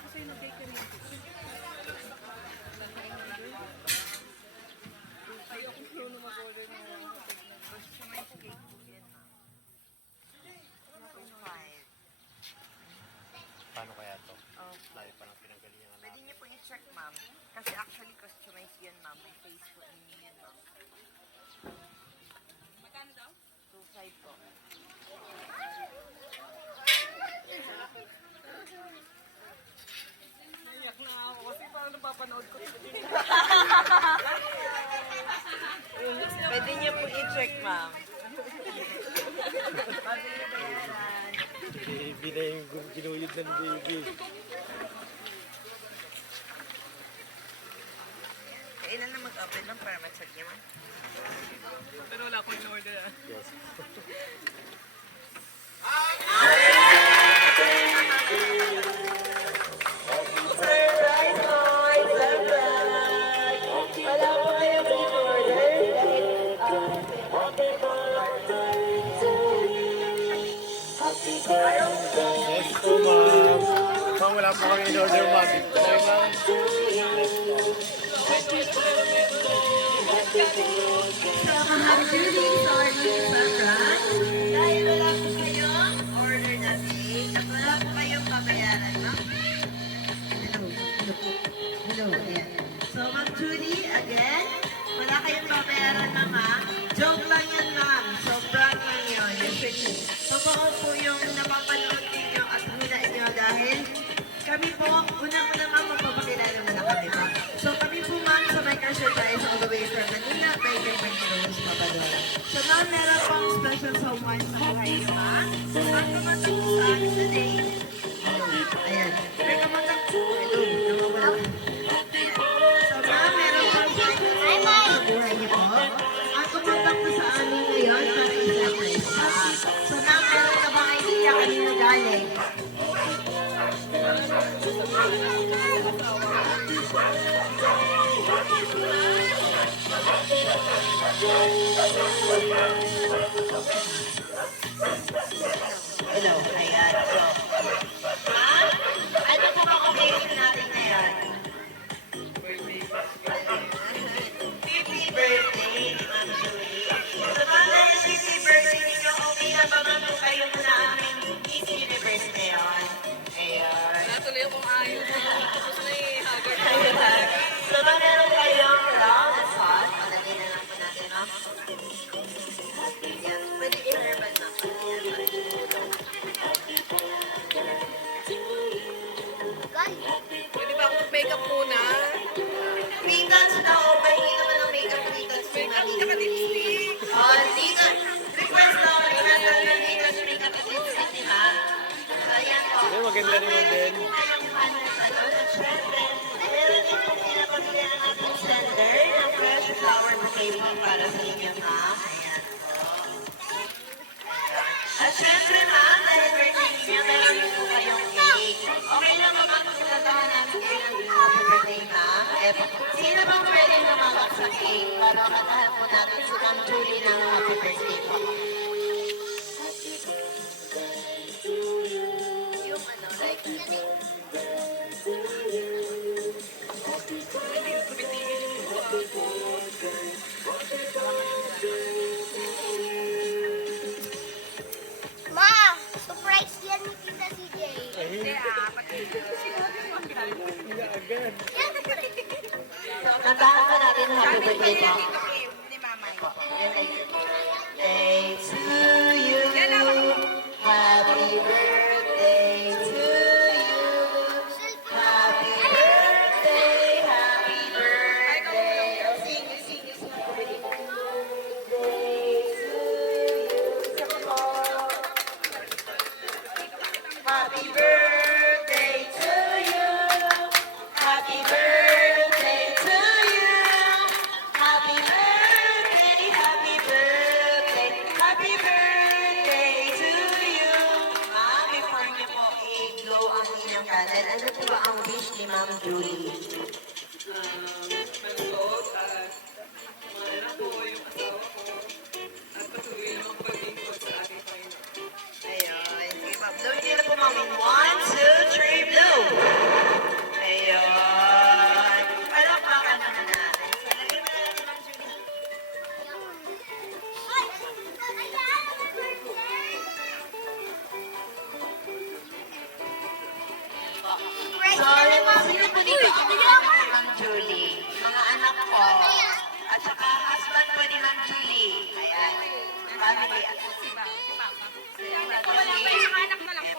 ako sa'yo mag-bakery. Ayoko puno mag-order ng Customized cake po yan, ma'am. 2.5. Paano kaya to? Oh. Layo pa ng pinanggalingan Pwede natin. niyo po i-check, ma'am. Kasi actually customized yan, ma'am. May face po ninyo yan, ma'am. Magkano daw? 2.5 po. Naiyak na ako kasi parang napapanood ko. Pwede niyo po i-check, ma'am. Baby na yung ginuyod ng baby. Kailan na mag-open lang para ma-check niyo, ma'am? Pero wala akong in-order. Yes. Yes po, ma'am. Ma'am, wala po kami in-order, ma'am. Sorry, ma'am. Dahil wala po kayong order na cake at wala po kayong babayaran, ma'am. Hello. Ayan. So, Ma'am Judy, again, wala kayong babayaran, ma'am. Joke lang yan, ma'am. So, prank lang yun. Totoo po yung napapanood ninyo at hula nyo dahil kami po, unang-una ma'am, magpapakilala muna kami, ma'am. So, kami po, ma'am, sa my cashier tayo all the way from Manila, by Camping Rose, Papadora. So, ma'am, meron pong special someone sa buhay niyo, ma'am. Ang tumatak sa akin today. Ayan. May kamatak po. Hello. Nawawala. So, ma'am, meron pong special someone sa buhay niyo po. Ang tumatak po sa amin ngayon para i-surprise ka. So, ma'am, meron ka bang idea kanino galing? Hello, ayan. So, ma'am, ano po ang occasion natin ngayon? 50th birthday ni Ma'am Julie. So, ma'am, dahil 50th birthday ninyo, okay na ba ma'am kung kayo muna aming Miss Universe ngayon? Ayan. Natuloy akong ayos. Tapos na haggard. So, ma'am, meron kayong round sauce. Palagay na lang po natin, ma'am. Ayan. Pwede i-herbal, ma'am. Ayan, para sumulong. Pwede ba ako mag-makeup muna? Pringles daw, pahingi naman ng makeup Pringles. Makeup tsaka lipstick. Dito, request daw, request daw yung Pringles, makeup at lipstick ni ma'am. So, ayan po. Eh, maganda naman din. Siyempre, meron din po pinapamili ng ating sender ng fresh flower bouquet po para sa inyo, ma'am. Ayan po. At syempre, ma'am, dahil birthday niya, meron din po kayong cake. Okay lang ba, ma'am, kung natahan natin kayo ng happy birthday, ma'am? Sino bang pwede lumabak sa cake para matahan po natin si Ma'am Julie ng happy birthday po? Yung ano, like, Ma, surprise yan ni Tita CJ. Hindi pati Agad. Kantahan pa natin ang happy birthday po. ni Mamay. Birthday to you. Happy birthday to you. Happy birthday, happy birthday. Sing, sing, sing. Happy birthday to you. Happy birthday to you. Happy birthday, happy birthday, happy birthday to you. Ma'am, before niyo po i-glow ang inyong candle, ano po ba ang wish ni Ma'am Julie? Malusog at mahal ko yung asawa ko at patuloy naman paglingkod sa ating Panginoon. Ayun, sige ma'am. Blow niyo na po, ma'am. 1, 2, 3, blow! Surprise So, yan ni Mama. sinupunit ako ni Ma'am Julie, mga anak ko, at saka husband ko ni Ma'am Julie. Ayan. Family.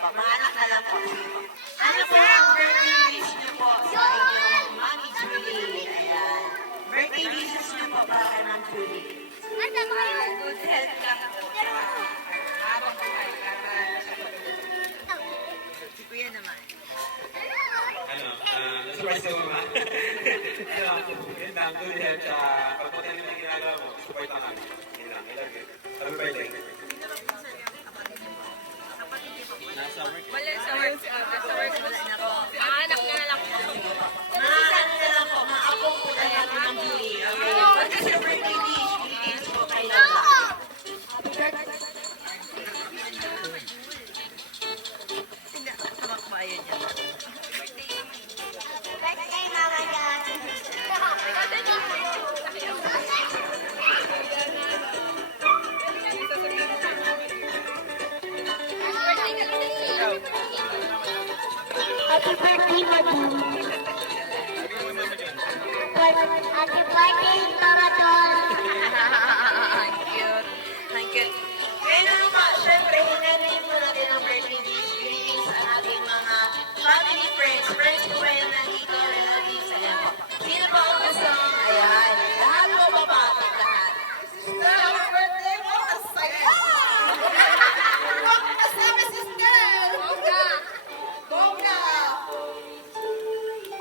Pamahanak na lang po. Ano po ang birthday wish niyo po sa inyong Mami Julie? Ayan. Birthday wishes niyo po para kay Ma'am Julie. Ano ba yun? Good health lang po. Habang buhay para sa Si Kuya naman. Surprise ko ba? Yun lang, good health sa pagpunta nila yung ginagawa mo. Support lang kami. Yun lang, I love you. Happy birthday. Nasa work. Wala sa work. Sa work. Mga anak na lang po. Mga ano na lang po, mga apong po na lang Ma'am Julie. Okay. What is your birthday wish? Greetings po kay Lola. Hindi, tumakbayan niya. Birthday, Mama Dad. Happy birthday, Mama. Happy birthday, Mama Dad. Ang cute. Ang cute. Kaya naman po, syempre, hinanin po natin ang birthday wish. Greetings sa ating mga family friends. Friends ko kayo nandito, relatives. Ayan po. Sino ba ang gusto? Ayan. Lahat po babating lahat. Happy birthday po! Asaya! Kasama sister! Bongga!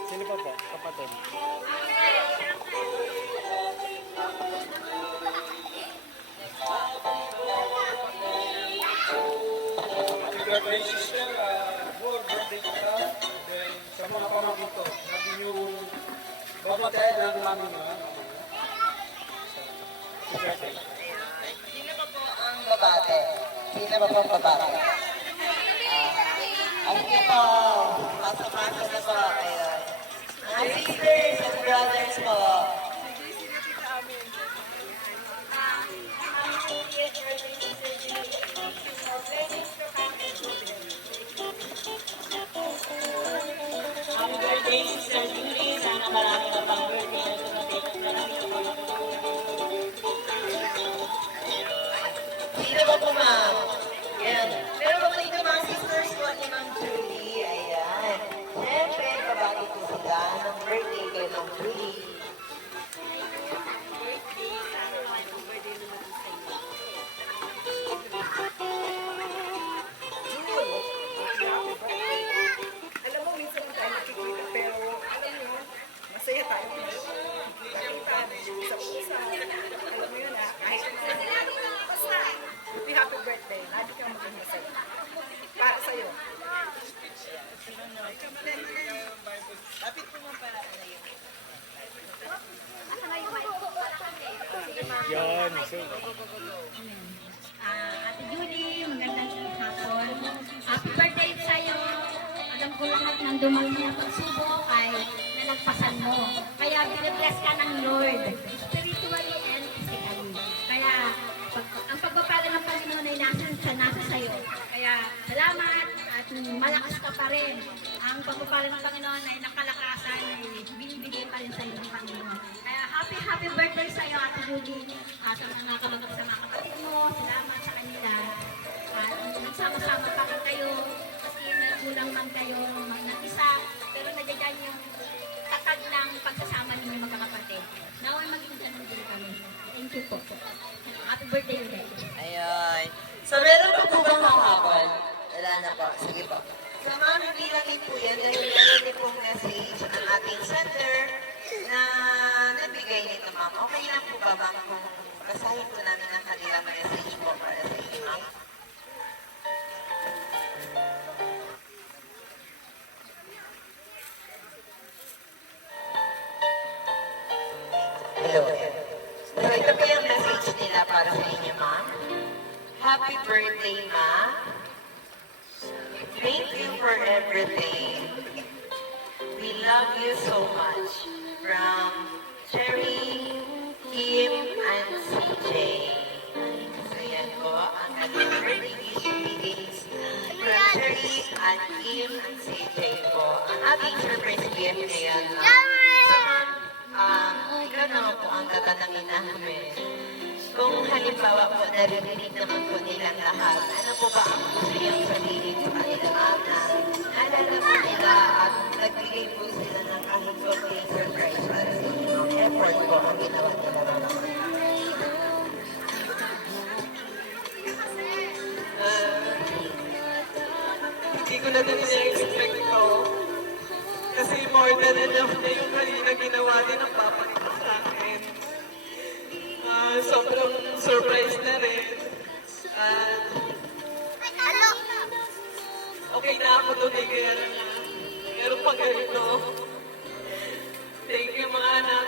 Sino pa po? Kapatid. Congratulations, sister. More birthday kita. Then, sa mga pamangkin ko, lagi niyo babatayan ng mami niyo. Happy birthday. Sino pa po ang babate? Sino pa po ang babate? Sige po. Masa-masa na po. Ayun. Mga sisters and brothers po. Happy birthday, Sister Julie. Sana marami ka pang birthday na dumating. Marami ka pang Sino ba po, ma'am? Ayan. Pero ba dito mga sisters po ni Ma'am Julie? Ayan. Siyempre, babati po sila ng birthday kay Ma'am Julie. Alam mo, minsan mo tayo nakikita, pero alam mo, masaya tayo. Sa pusa. Alam mo yun, ha? Kahit basta, happy birthday. Lagi kang maging masaya. Para sa'yo. Lapit po mo para ano yun. Yan. So, Ate Julie, magandang hapon. Happy birthday sa'yo. Alam ko lahat ng dumating na pagsubok ay nalagpasan mo. Kaya binibless ka ng Lord, spiritually and physically. Kaya ang pagpapala ng Panginoon ay nasa sa'yo. Kaya salamat at malakas ka pa rin. Ang pagpapala ng Panginoon ay nakalakasan ay binibigay pa rin sa'yo ng Panginoon. Kaya happy birthday sa'yo, Ate Julie. Sa mga kamagap sa mga kapatid mo, salamat sa kanila. At nagsama-sama pa rin kayo. Kasi nagkulang man kayo mag-isa. Pero nandiyan yung tatag ng pagsasama ninyo magkakapatid. Naway maging ganun din kami. Thank you po. Happy birthday ulit. Ayun. So, meron pa po bang hahapon? Wala na po. Sige po. So, ma'am, hindi lang din po yan dahil meron din pong message ng ating center na nabigay nito, ma'am. Okay lang po ba, ma'am, kung basahin po namin ang kanilang message po para sa inyo, ma'am? Hello. So, ito po yung message nila para sa inyo, ma'am. Happy birthday, ma'am. Thank you for everything. We love you so much. From Cherry, Kim, and CJ. So yan po, ang ating birthday wish begins from Cherry Sherry, and Kim, and CJ po. Ang ating surprise gift ngayon. Ikaw naman po ang tatanungin namin. Kung halimbawa po naririnig naman po nilang lahat, ano po ba ang gusto niyang sabihin sa kanilang anak? Naalala po nila at nagbigay po sila ng kahit konting surprise para sa inyo. Effort po ang ginawa nila. Hindi ko na din na-expect ito. Kasi more than enough na yung kanina ginawa din ng papa nito sa akin. Sobrang surprise na rin. Okay na ako doon eh, kaya meron pa ganito. Thank you mga anak.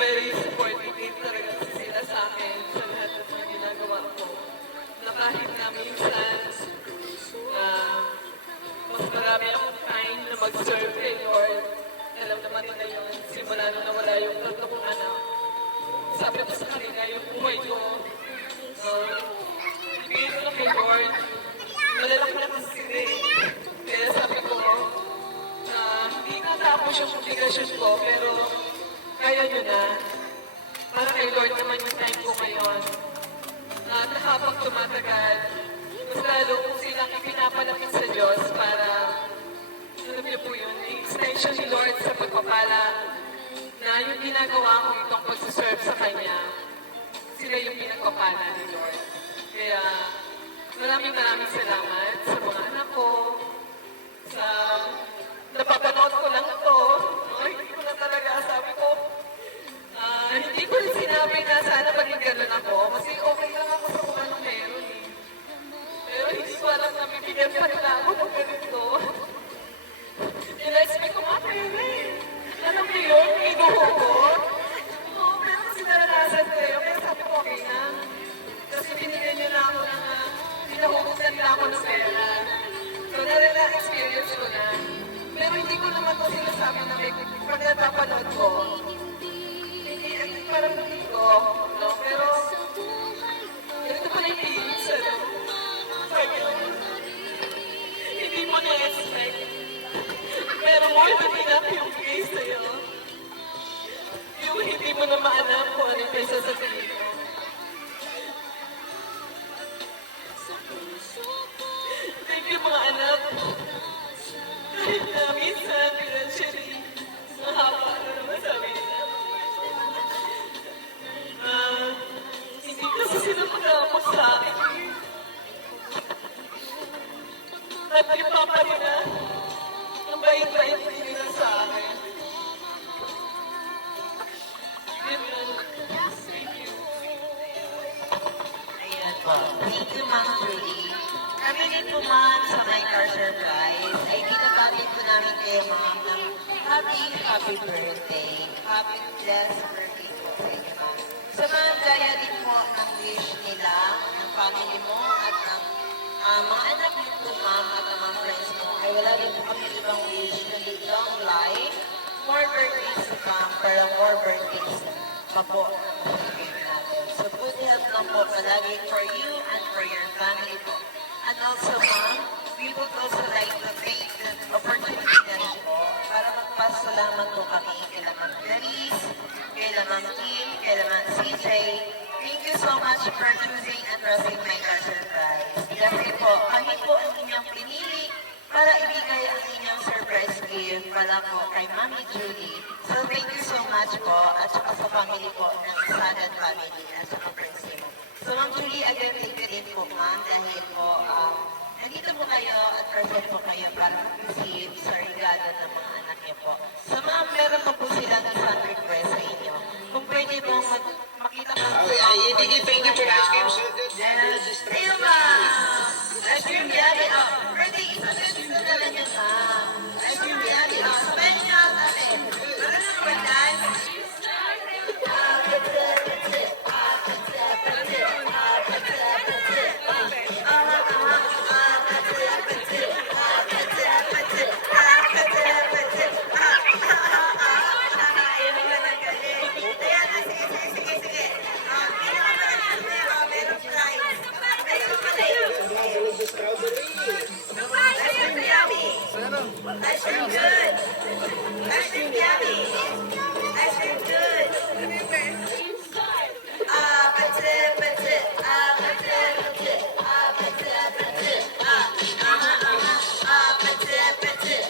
Very supportive din talaga sila sa akin sa lahat ng mga ginagawa ko. Na kahit na minsan, mas marami akong time na mag-serve kay Lord. Alam naman nila yung simula nung nawala yung tatlong anak. Sabi ko sa kanila yung buhay ko. Ibigay ko lang kay Lord. Malalaki na kasi sila eh. Kaya sabi ko, hindi nga tapos yung obligasyon ko, pero kaya nyo na. Para kay Lord naman yung time ko ngayon. At habang tumatagal, mas lalo kung silang ipinapalapit sa Diyos para, alam niyo po yun, extension ni Lord sa pagpapala na yung ginagawa ko itong pagsuserve sa Kanya, sila yung pinagpapala ni Lord. Kaya maraming salamat sa mga anak ko, sa napapanood ko lang ito. Hindi ko na talaga sabi ko, hindi ko rin sinabi na sana maging ganun ako kasi okay lang ako sa kung anong meron eh. Pero hindi ko alam na bibigyan pa nila ako ng ganito. In-expect ko mga pera eh. Alam niyo yun, inuhugot. Oo, pero kasi naranasan ko yun. Kaya sabi ko okay na. Kasi binigyan niyo na ako ng pinahugot na nila ako ng pera. So na-experience ko na. Pero hindi ko naman po sinasabi na may pag napapanood ko. Parang hindi ko, no? Pero, ganito pa yung feelings, ano? Hindi mo na-expect. Pero more than enough yung case sa'yo. Yung hindi mo na maalam kung ano yung sasabihin mo. Thank you mga anak. Kahit na minsan, financially, mahaba na naman sabi nila. Hindi kasi sila mag-aamok sa akin. At yung papa nila, ang bait-bait nila sa akin. Yun lang. Thank you. Ayan po. Thank you, Ma'am Julie. Kami din po, Ma'am, sa My Car Surprise, ay binabati po namin kayo, Ma'am, ng happy birthday. Happy blessed birthday po sa inyo, Ma'am. Sa mga gaya din po ng wish nila, ng family mo, at ng mga anak niyo po, Ma'am, at ng mga friends mo, ay wala rin po kami ibang wish na long life, more birthdays to come, pero more birthdays pa po ang mabibigay natin. So, good health lang po palagi for you and for your family po. And also, Ma'am, we would also like to take the opportunity na rin po para magpasalamat po kami kay Ma'am Clarice, kay Ma'am Kim, kay Ma'am CJ. Thank you so much for choosing and trusting My Car Surprise. Kasi po, kami po ang inyong pinili para ibigay ang inyong surprise gift pala po kay Mami Julie. So thank you so much po at saka sa family po ng Sagan family at saka friends niyo. So Ma'am Julie, again, thank you din po, Ma'am, dahil po nandito po kayo at present po kayo para mag-receive sa regalo ng mga anak niyo po. So Ma'am, meron pa po silang isang request sa inyo. Kung pwede po makita po po Thank you for asking. Sa'yo, Ma'am! Ice cream yari, birthday, isa na lang yun, Ma'am. Ice cream yari, sabayin niyo ang atin. Ano na ba yan? Meron Ice cream good. Ice cream yummy. Ice cream good. Petit, petit. Petit, petit. Petit, petit. Petit, petit.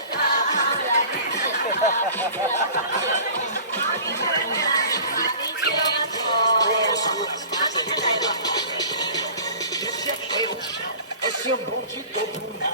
Esse é um bom de todo mundo.